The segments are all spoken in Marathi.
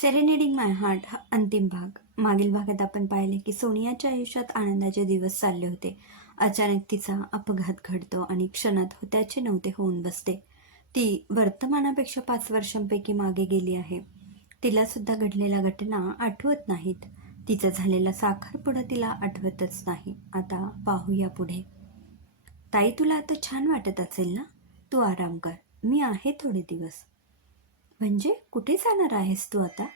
सेरेनेडिंग माय हार्ट हा अंतिम भाग. मागील भागात आपण पाहिले की सोनियाच्या आयुष्यात आनंदाचे दिवस चालले होते. अचानक तिचा अपघात घडतो आणि क्षणात होत्याचे नव्हते होऊन बसते. ती वर्तमानापेक्षा पाच वर्षांपैकी मागे गेली आहे. तिला सुद्धा घडलेल्या घटना आठवत नाहीत. तिचा झालेला साखरपुडा तिला आठवतच नाही. आता पाहूया पुढे. ताई तुला आता छान वाटत असेल ना? तू आराम कर. मी आहे थोडे दिवस. म्हणजे कुठे जाणार आहेस तू आता?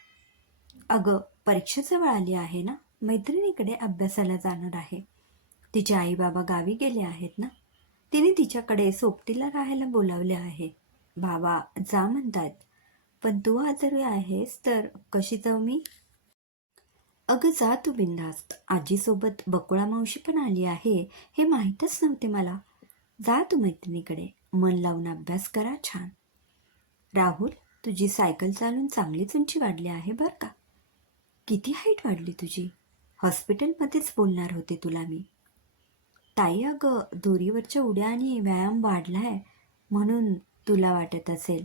अगं परीक्षा जवळ आली आहे ना? मैत्रिणीकडे अभ्यासाला जाणार आहे. तिचे आई बाबा गावी गेले आहेत ना? तिने तिच्याकडे सोबतीला राहायला बोलावले आहे. बाबा जा म्हणतात. पण तू आजारी आहेस तर कशी जाऊ मी? अगं जा तू बिंदास्त आजीसोबत बकुळा मावशी पण आली आहे हे माहीतच नव्हते मला. जा तू मैत्रिणीकडे. मन लावून अभ्यास करा छान. राहुल तुझी सायकल चालून चांगलीच उंची वाढली आहे बरं का? किती हाईट वाढली तुझी? हॉस्पिटलमध्येच बोलणार होते तुला मी. ताई अगं दोरीवरच्या उड्या आणि व्यायाम वाढला आहे म्हणून तुला वाटत असेल.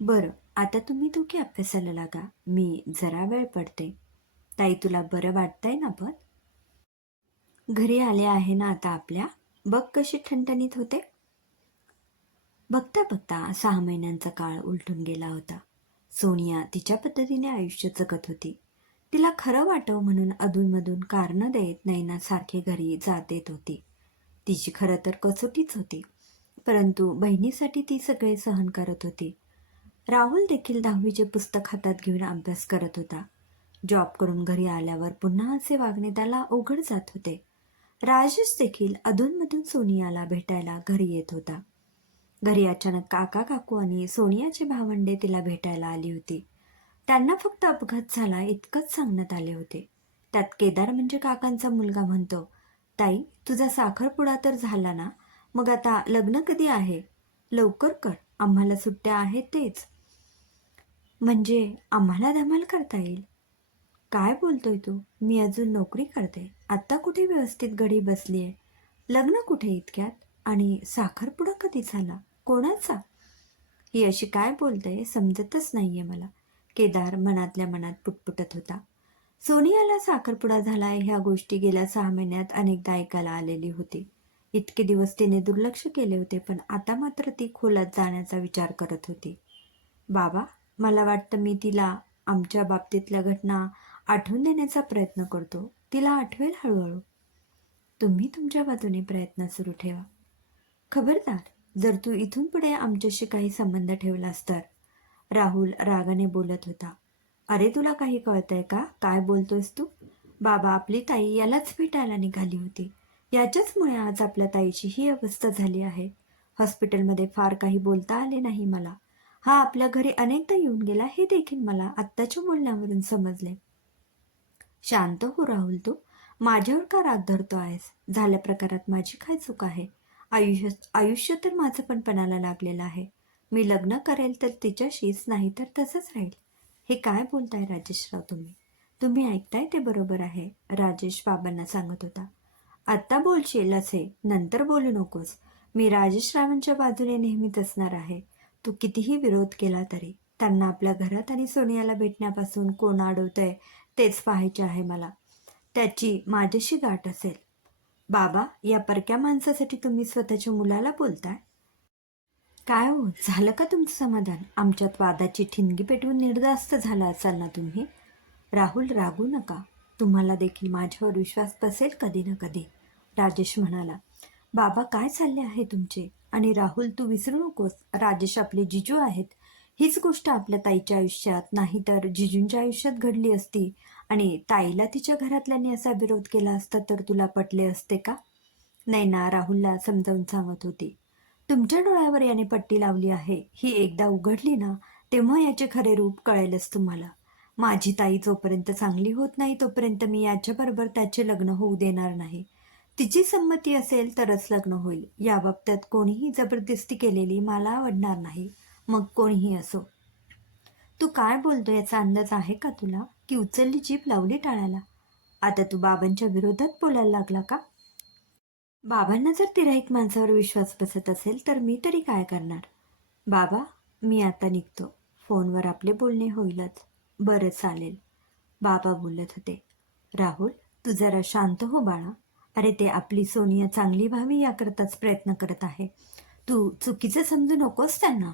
बरं आता तुम्ही दोघे अभ्यासाला लागा. मी जरा वेळ पडते. ताई तुला बरं वाटतंय ना पण? घरी आले आहे ना आता आपल्या? बघ कशी ठणठणीत होते. बघता बघता सहा महिन्यांचा काळ उलटून गेला होता. सोनिया तिच्या पद्धतीने आयुष्य जगत होती. तिला खरं वाटव म्हणून अधूनमधून कारणं देत नैना सारखे घरी जात येत होती. तिची खरं तर कसोटीच होती परंतु बहिणीसाठी ती सगळे सहन करत होती. राहुल देखील दहावीचे पुस्तक हातात घेऊन अभ्यास करत होता. जॉब करून घरी आल्यावर पुन्हा असे वागणे त्याला अवघड जात होते. राजेश देखील अधूनमधून सोनियाला भेटायला घरी येत होता. घरी अचानक काका काकू आणि सोनियाचे भावंडे तिला भेटायला आली होती. त्यांना फक्त अपघात झाला इतकंच सांगण्यात आले होते. त्यात केदार म्हणजे काकांचा मुलगा म्हणतो ताई तुझा साखरपुडा तर झाला ना? मग आता लग्न कधी आहे? लवकर कर आम्हाला सुट्ट्या आहेत तेच. म्हणजे आम्हाला धमाल करता येईल? काय बोलतोय तू? मी अजून नोकरी करते. आत्ता कुठे व्यवस्थित घडी बसली आहे लग्न कुठे इतक्यात? आणि साखरपुडा कधी झाला? कोणाचा? ही अशी काय बोलते समजतच नाहीये मला. केदार मनातल्या मनात पुटपुटत होता. सोनियाला साखरपुडा झालाय ह्या गोष्टी गेल्या सहा महिन्यात अनेकदा ऐकायला आलेली होती. इतके दिवस तिने दुर्लक्ष केले होते पण आता मात्र ती खोलात जाण्याचा विचार करत होती. बाबा मला वाटतं मी तिला आमच्या बाबतीतल्या घटना आठवून देण्याचा प्रयत्न करतो. तिला आठवेल हळूहळू. तुम्ही तुमच्या बाजूने प्रयत्न सुरू ठेवा. खबरदार जर तू इथून पुढे आमच्याशी काही संबंध ठेवलास तर? राहुल रागाने बोलत होता. अरे तुला काही कळतंय का? काय बोलतोयस तू? बाबा आपली ताई यालाच भेटायला निघाली होती. याच्याचमुळे आज आपल्या ताईची ही अवस्था झाली आहे. हॉस्पिटलमध्ये फार काही बोलता आले नाही मला. हा आपल्या घरी अनेकदा येऊन गेला हे देखील मला आत्ताच्या बोलण्यावरून समजले. शांत हो राहुल तू. माझ्यावर का राग धरतो आहेस? झाल्या प्रकारात माझी काय चूक आहे? आयुष्य आयुष्य तर माझं पण पणाला लागलेलं आहे. मी लग्न करेल तर तिच्याशीच नाही तर तसंच राहील. हे काय बोलताय राजेशराव तुम्ही? तुम्ही ऐकताय ते बरोबर आहे राजेश बाबांना सांगत होता. आत्ता बोलशील असे नंतर बोलू नकोस. मी राजेशरावांच्या बाजूने नेहमीच असणार आहे. तू कितीही विरोध केला तरी त्यांना आपल्या घरात आणि सोनियाला भेटण्यापासून कोण अडवतंय तेच पाहायचे आहे मला. त्याची माझ्याशी गाठ असेल. बाबा या परक्या माणसासाठी तुम्ही स्वतःच्या मुलाला बोलताय? काय हो झालं का तुमचं समाधान? आमच्यात वादाची ठिणगी पेटवून निर्धास्त झाला असाल ना तुम्ही? राहुल रागू नका. तुम्हाला देखील माझ्यावर विश्वास बसेल कधी ना कधी. राजेश म्हणाला बाबा काय चालले आहे तुमचे? आणि राहुल तू विसरू नकोस. राजेश आपले जिजू आहेत. हीच गोष्ट आपल्या ताईच्या आयुष्यात. नाही तर जिजूंच्या आयुष्यात घडली असती. आणि ताईला तिच्या घरातल्यांनी असा विरोध केला असता तर तुला पटले असते का? नाही ना राहुलला समजावून सांगत होती. तुमच्या डोळ्यावर याने पट्टी लावली आहे. ही एकदा उघडली ना तेव्हा याचे खरे रूप कळेलच तुम्हाला. माझी ताई जोपर्यंत चांगली होत नाही तोपर्यंत मी याच्याबरोबर त्याचे लग्न होऊ देणार नाही. तिची संमती असेल तरच लग्न होईल. याबाबतीत कोणीही जबरदस्ती केलेली मला आवडणार नाही. मग कोणीही असो. तू काय बोलतो याचा अंदाज आहे का तुला? की उचलली जीप लावली टाळायला. आता तू बाबांच्या विरोधात बोलायला लागला का? बाबांना जर तिराईक माणसावर विश्वास बसत असेल तर मी तरी काय करणार? बाबा मी आता निघतो. फोनवर आपले बोलणे होईलच. बरं चालेल. बाबा बोलत होते. राहुल तू जरा शांत हो बाळा. अरे ते आपली सोनिया चांगली व्हावी याकरताच प्रयत्न करत आहे. तू चुकीचं समजू नकोस त्यांना.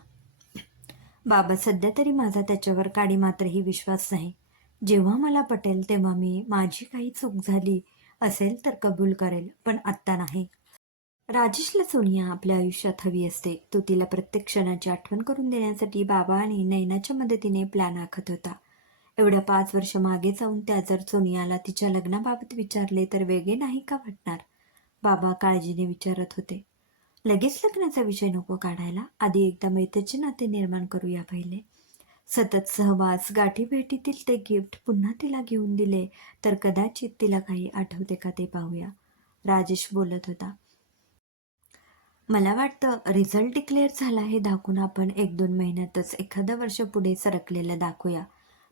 बाबा सध्या तरी माझा त्याच्यावर काडी मात्रही विश्वास नाही. जेव्हा मला पटेल तेव्हा मी माझी काही चूक झाली असेल तर कबूल करेल पण आत्ता नाही. राजेशला सोनिया आपल्या आयुष्यात हवी असते. तो तिला प्रत्येक क्षणाची आठवण करून देण्यासाठी बाबा आणि नैनाच्या मदतीने प्लॅन आखत होता. एवढ्या पाच वर्ष मागे जाऊन त्या जर सोनियाला तिच्या लग्नाबाबत विचारले तर वेगळे नाही का वाटणार? बाबा काळजीने विचारत होते. लगेच लग्नाचा विषय नको काढायला. आधी एकदा मैत्रीचे नाते निर्माण करूया पहिले. सतत सहवास गाठीभेटीतील ते गिफ्ट पुन्हा तिला घेऊन दिले तर कदाचित तिला काही आठवते का ते पाहूया. राजेश बोलत होता. मला वाटतं रिझल्ट डिक्लेअर झाला हे दाखवून आपण एक दोन महिन्यातच एखादं वर्ष पुढे सरकलेलं दाखवूया.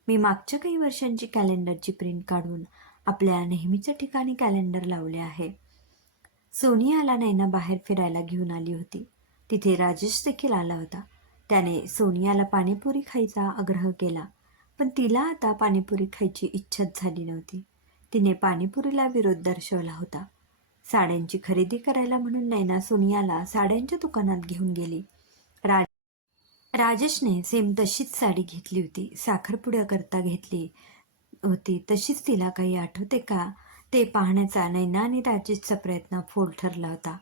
मी मागच्या काही वर्षांची कॅलेंडरची प्रिंट काढून आपल्या नेहमीच्या ठिकाणी कॅलेंडर लावले आहे. सोनियाला नैना बाहेर फिरायला घेऊन आली होती. तिथे राजेश देखील आला होता. त्याने सोनियाला पाणीपुरी खायचा आग्रह केला पण तिला आता पाणीपुरी खायची इच्छाच झाली नव्हती. तिने पाणीपुरीला विरोध दर्शवला होता. साड्यांची खरेदी करायला म्हणून नैना सोनियाला साड्यांच्या दुकानात घेऊन गेली. राज राजेशने सेम तशीच साडी घेतली होती साखरपुड्या करता घेतली होती. तशीच तिला काही आठवते का? ते पाहण्याचा नैना आणि राजेशचा प्रयत्न फोल ठरला होता.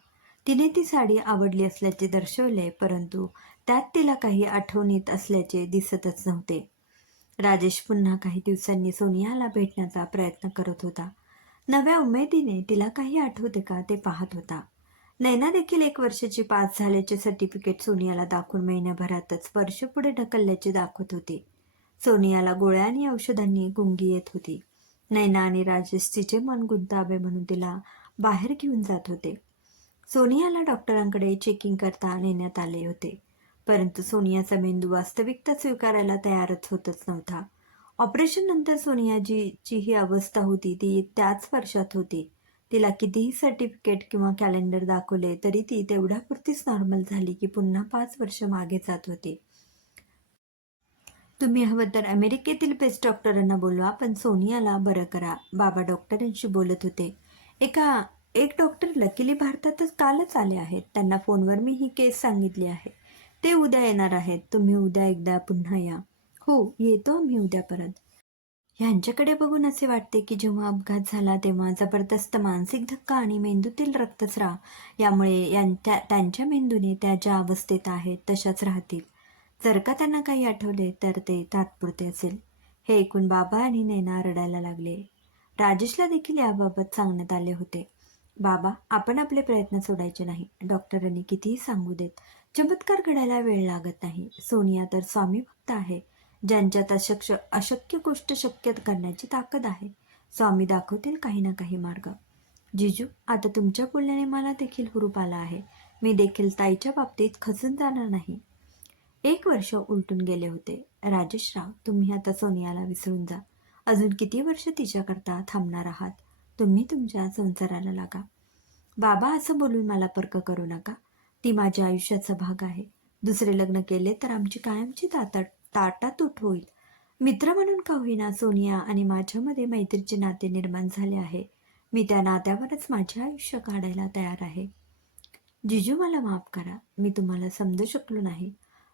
तिने ती साडी आवडली असल्याचे दर्शवले परंतु त्यात तिला काही आठवणीत असल्याचे दिसतच नव्हते. राजेश पुन्हा काही दिवसांनी सोनियाला भेटण्याचा प्रयत्न करत होता. नव्या उमेदीने तिला काही आठवते का ते पाहत होता. नैना देखील एक वर्षाची पास झाल्याचे सर्टिफिकेट सोनियाला दाखवून महिन्याभरातच वर्ष पुढे ढकलल्याचे दाखवत होते. सोनियाला गोळ्या आणि औषधांनी गुंगी येत होती. नैना आणि राजेश तिचे मन गुंतावे म्हणून तिला बाहेर घेऊन जात होते. सोनियाला डॉक्टरांकडे चेकिंग करता नेण्यात आले होते. परंतु सोनियाचा मेंदू वास्तविकता स्वीकारायला तयारच होतच नव्हता. ऑपरेशननंतर सोनियाजीची ही अवस्था होती ती त्याच वर्षात होती. तिला कितीही सर्टिफिकेट किंवा कॅलेंडर दाखवले तरी ती तेवढ्यापुरतीच नॉर्मल झाली की पुन्हा पाच वर्ष मागे जात होती. तुम्ही हवं तर अमेरिकेतील बेस्ट डॉक्टरांना बोलवा पण सोनियाला बरं करा बाबा डॉक्टरांशी बोलत होते. एका एक डॉक्टर लकीली भारतातच कालच आले आहेत. त्यांना फोनवर मी ही केस सांगितली आहे. ते उद्या येणार आहेत. तुम्ही उद्या एकदा पुन्हा या. हो येतो आम्ही उद्या परत. ह्यांच्याकडे बघून असे वाटते की जेव्हा अपघात झाला तेव्हा जबरदस्त मानसिक धक्का आणि मेंदूतील रक्तस्राव यामुळे यांच्या त्यांच्या मेंदूने त्या ज्या अवस्थेत आहेत तशाच राहतील. जर का त्यांना काही आठवले तर ते तात्पुरते असेल. हे ऐकून बाबा आणि नैना रडायला लागले. राजेशला देखील याबाबत सांगण्यात आले होते. बाबा आपण आपले प्रयत्न सोडायचे नाही. डॉक्टरांनी कितीही सांगू देत चमत्कार घडायला वेळ लागत नाही. सोनिया तर स्वामी भक्त आहे. ज्यांच्यात अशक्य अशक्य गोष्ट शक्य करण्याची ताकद आहे. स्वामी दाखवतील काही ना काही मार्ग. जिजू आता तुमच्या बोलण्याने मला देखील हुरूप आला आहे. मी देखील ताईच्या बाबतीत खचून जाणार नाही. एक वर्ष उलटून गेले होते. राजेशराव तुम्ही आता सोनियाला विसरून जा. अजून किती वर्ष तिच्याकरता थांबणार आहात? तुम्ही तुमच्या संसाराला लागा. बाबा असं बोलून मला पर्क करू नका. ती माझ्या आयुष्याचा भाग आहे. दुसरे लग्न केले तर आमची कायमची ताता ताटातूट होईल. मित्र म्हणून का होईना सोनिया आणि माझ्यामध्ये मैत्रीचे नाते निर्माण झाले आहे. मी त्या नात्यावरच माझे आयुष्य काढायला तयार आहे. जिजू मला माफ करा मी तुम्हाला समजू शकलो नाही.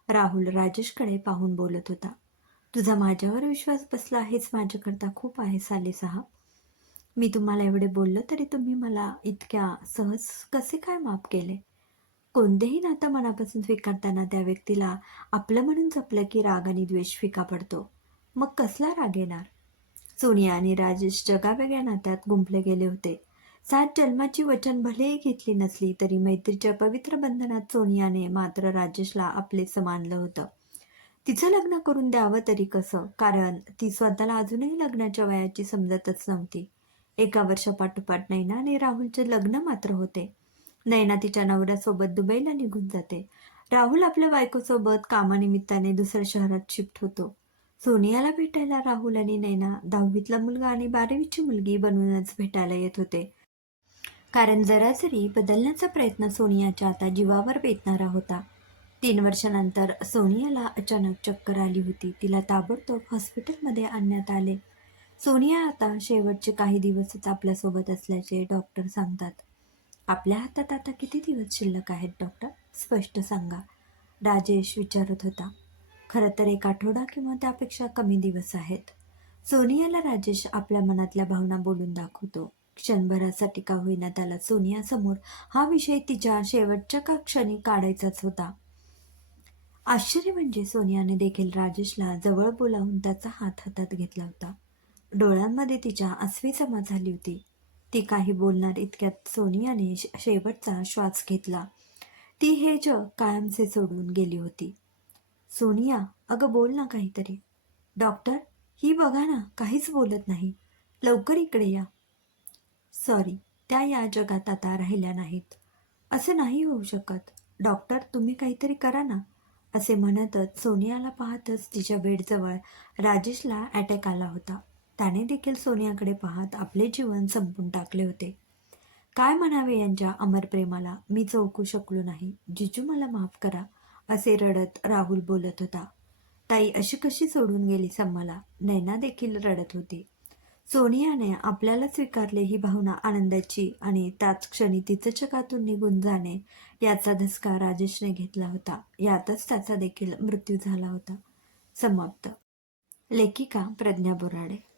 राहुल राजेशकडे पाहून बोलत होता. तुझा माझ्यावर विश्वास बसला हेच माझ्याकरता खूप आहे साले सहा. मी तुम्हाला एवढे बोललो तरी तुम्ही मला इतक्या सहज कसे काय माफ केले? कोणतेही नातं मनापासून स्वीकारताना त्या व्यक्तीला आपलं म्हणून जपलं की राग आणि द्वेष फिका पडतो. मग कसला राग येणार? सोनिया आणि राजेश जगावेगळ्या नात्यात गुंफले गेले होते. सात जन्माची वचन भलेही घेतली नसली तरी मैत्रीच्या पवित्र बंधनात सोनियाने मात्र राजेशला आपले मानलं होतं. तिचं लग्न करून द्यावं तरी कसं? कारण ती स्वतःला अजूनही लग्नाच्या वयाची समजतच नव्हती. एका वर्षापाठोपाठ नैना आणि राहुलचे लग्न मात्र होते. नैना तिच्या नवऱ्यासोबत दुबईला निघून जाते. राहुल आपल्या बायकोसोबत कामानिमित्ताने दुसऱ्या शहरात शिफ्ट होतो. सोनियाला भेटायला राहुल आणि नैना दहावीतला मुलगा आणि बारावीची मुलगी बनवूनच भेटायला येत होते. कारण जरा जरी बदलण्याचा प्रयत्न सोनियाच्या आता जीवावर बेतणारा होता. तीन वर्षानंतर सोनियाला अचानक चक्कर आली होती. तिला ताबडतोब हॉस्पिटलमध्ये आणण्यात आले. सोनिया आता शेवटचे काही दिवसच आपल्यासोबत असल्याचे डॉक्टर सांगतात. आपल्या हातात आता किती दिवस शिल्लक आहेत डॉक्टर स्पष्ट सांगा. राजेश विचारत होता. खरं तर एक आठवडा किंवा त्यापेक्षा कमी दिवस आहेत. सोनियाला राजेश आपल्या मनातल्या भावना बोलून दाखवतो. क्षणभरासाठी का होईना त्याला सोनियासमोर हा विषय तिच्या शेवटच्या का क्षणी काढायचाच होता. आश्चर्य म्हणजे सोनियाने देखील राजेशला जवळ बोलावून त्याचा हात हातात घेतला होता. डोळ्यांमध्ये तिच्या अस्वी जमा झाली होती. ती काही बोलणार इतक्यात सोनियाने शेवटचा श्वास घेतला. ती हे जग कायमचे सोडून गेली होती. सोनिया अगं बोल ना काहीतरी. डॉक्टर ही बघा ना काहीच बोलत नाही. लवकर इकडे या. सॉरी त्या या जगात आता राहिल्या नाहीत. असं नाही होऊ शकत. डॉक्टर तुम्ही काहीतरी करा ना. असे म्हणतच सोनियाला पाहतच तिच्या बेडजवळ राजेशला अटॅक आला होता. त्याने देखील सोनियाकडे पाहत आपले जीवन संपून टाकले होते. काय म्हणावे यांच्या अमर प्रेमाला? मी चौकू शकलो नाही. जिजू मला माफ करा असे रडत राहुल बोलत होता. ताई अशी कशी सोडून गेली सम्माला नैना देखील रडत होती. सोनियाने आपल्याला स्वीकारले ही भावना आनंदाची आणि त्याच क्षणी तिचं चकातून निघून जाणे याचा धसका राजेशने घेतला होता. यातच त्याचा देखील मृत्यू झाला होता. समाप्त. लेखिका प्रज्ञा बोराडे.